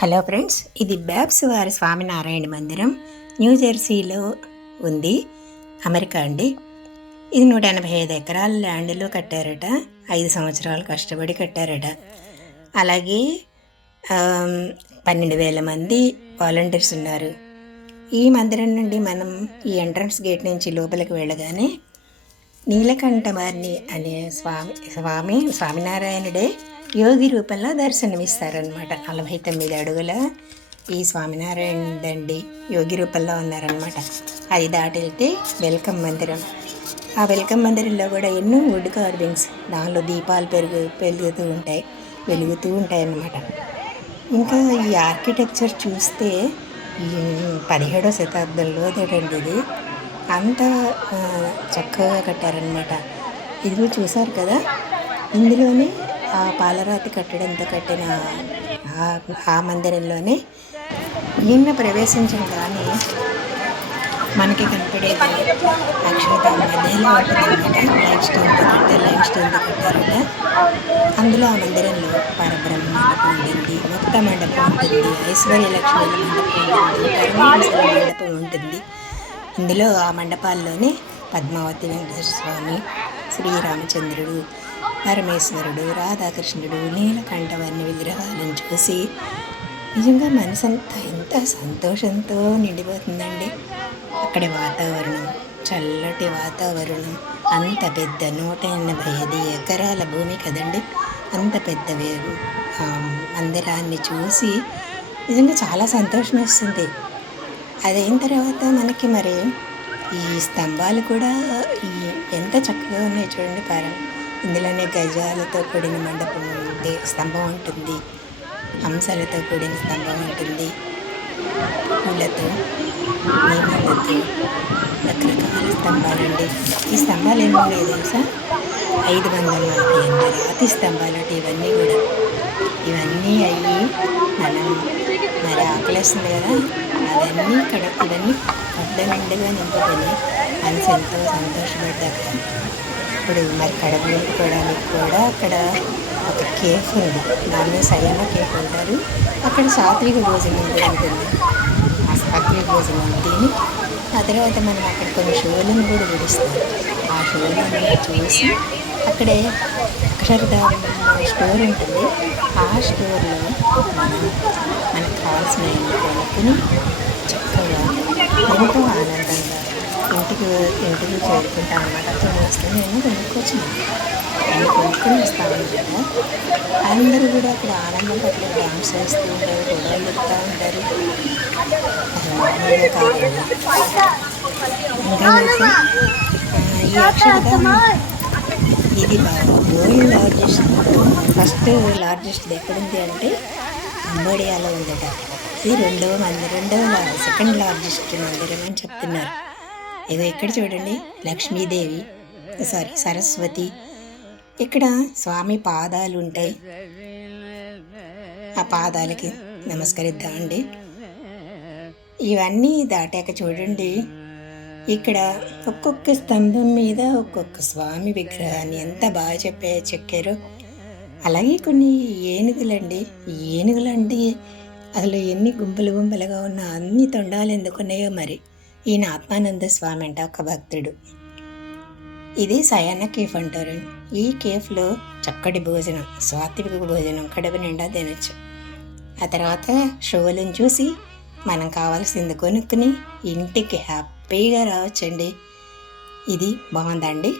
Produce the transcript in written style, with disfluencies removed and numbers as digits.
Hello friends, ఇది బ్యాబ్స్ వారి స్వామినారాయణ మందిరం న్యూ జెర్సీలో ఉంది. అమెరికా అండి. ఇది 185 ఎకరాల ల్యాండ్లో కట్టారట. 5 సంవత్సరాలు కష్టపడి కట్టారట. అలాగే 12,000 మంది వాలంటీర్స్ ఉన్నారు. ఈ మందిరం నుండి మనం ఈ ఎంట్రన్స్ గేట్ నుంచి లోపలికి వెళ్ళగానే నీలకంఠవర్ణి అనే స్వామినారాయణుడే యోగి రూపంలో దర్శనమిస్తారనమాట. 49 అడుగుల ఈ స్వామినారాయణుడండి యోగి రూపంలో ఉన్నారనమాట. అది దాటి వెళ్తే వెల్కమ్ మందిరం. ఆ వెల్కమ్ మందిరంలో కూడా ఎన్నో వుడ్ కార్వింగ్స్, దానిలో దీపాలు వెలుగుతూ ఉంటాయి అన్నమాట. ఇంకా ఈ ఆర్కిటెక్చర్ చూస్తే 17వ శతాబ్దంలోదేటండి ఇది. అంత చక్కగా కట్టారనమాట. ఇది చూసారు కదా, ఇందులోనే ఆ పాలరాతి కట్టడంతో కట్టిన ఆ మందిరంలోనే ఈయన ప్రవేశించగానే మనకి కనపడేది అక్షరత మధ్యలో ఉంటుందన్నమాట. లైమ్ స్టోన్తో కట్టారట. అందులో ఆ మందిరంలో పరబ్రహ్మ మండపం ఉంటుంది, ముక్త మండపం ఉంటుంది, ఐశ్వర్యలక్ష్మీల మండపం ఉంటుంది, పరమహంసల మండపం ఉంటుంది. ఇందులో ఆ మండపాల్లోనే పద్మావతి వెంకటేశ్వర స్వామి, శ్రీరామచంద్రుడు, పరమేశ్వరుడు, రాధాకృష్ణుడు, నీలకంఠవర్ణి విగ్రహాలను చూసి నిజంగా మనసంతా ఎంత సంతోషంతో నిండిపోతుందండి. అక్కడి వాతావరణం, చల్లటి వాతావరణం, అంత పెద్ద 185 ఎకరాల భూమి కదండి. అంత పెద్ద మందిరాన్ని చూసి నిజంగా చాలా సంతోషం వస్తుంది. అదైన తర్వాత మనకి మరి ఈ స్తంభాలు కూడా ఎంత చక్కగా ఉన్నాయి చూడండి. ఇందులోనే గజాలతో కూడిన మండపం ఉంటే స్తంభం ఉంటుంది, హంసలతో కూడిన స్తంభం ఉంటుంది, పూలతో, నియమాలతో రకరకాల స్తంభాలండి. ఈ స్తంభాలు ఏమో ఉన్నాయి తెలుసా, 548 రాతి స్తంభాలు. ఇవన్నీ అయ్యి మనం మరి ఆకలేస్తుంది కదా, ఇవన్నీ కడ్డ నిండుగా నింపుకొని మనసు ఎంతో సంతోషపడ్డాక ఇప్పుడు మరి కడుపు నింపుకోవడానికి కూడా అక్కడ ఒక కేఫ్ ఉంది. దాన్ని సయన కేఫ్ అంటారు. అక్కడ సాత్విక భోజనం కూడా ఉంటుంది. ఆ సాత్విక భోజనం తిని ఆ తర్వాత మనం అక్కడ కొన్ని షోలను కూడా విడుస్తారు. ఆ షోలను చూసి అక్కడే అక్షరధామ స్టోర్ ఉంటుంది. ఆ స్టోర్లో మనకు కావాల్సినవి కొనుక్కుని చక్కగా ఎంతో ఆనందంగా ఇంటికి చేరుకుంటాం అన్నమాట. 9 వస్తే నేను కొనుక్కొని వస్తామన్నమాట. అందరూ కూడా అక్కడ ఆనందం పట్ల డాన్స్ చేస్తూ ఉంటారు, గొడవలు చెప్తూ ఉంటారు. అది మామూలుగా కాదండి. ఇంకా ఈ అక్షరధామ ఇది వరల్డ్ ఫస్ట్ లార్జెస్ట్ ఎక్కడుంది అంటే కంబోడియాలో ఉందట. ఇది సెకండ్ లార్జెస్ట్ మందిరం అని చెప్తున్నారు. ఏదో ఇక్కడ చూడండి, లక్ష్మీదేవి సరస్వతి, ఇక్కడ స్వామి పాదాలు ఉంటాయి. ఆ పాదాలకి నమస్కరిద్దామండి. ఇవన్నీ దాటాక చూడండి, ఇక్కడ ఒక్కొక్క స్తంభం మీద ఒక్కొక్క స్వామి విగ్రహాన్ని ఎంత బాగా చెక్కారో. అలాగే కొన్ని ఏనుగులండి. ఏనుగులంటే అసలు ఎన్ని గుంపులుగా ఉన్న అన్ని తొండాలు ఎందుకున్నాయో మరి. ఈయన ఆత్మానంద స్వామి అంట, ఒక భక్తుడు. ఇది సయాన కేఫ్ అంటారండి. ఈ కేఫ్లో చక్కటి భోజనం, సాత్విక భోజనం కడుపు నిండా తినచ్చు. ఆ తర్వాత షోలను చూసి మనం కావాల్సింది కొనుక్కుని ఇంటికి హ్యాపీగా రావచ్చండి. ఇది బాగుందండి.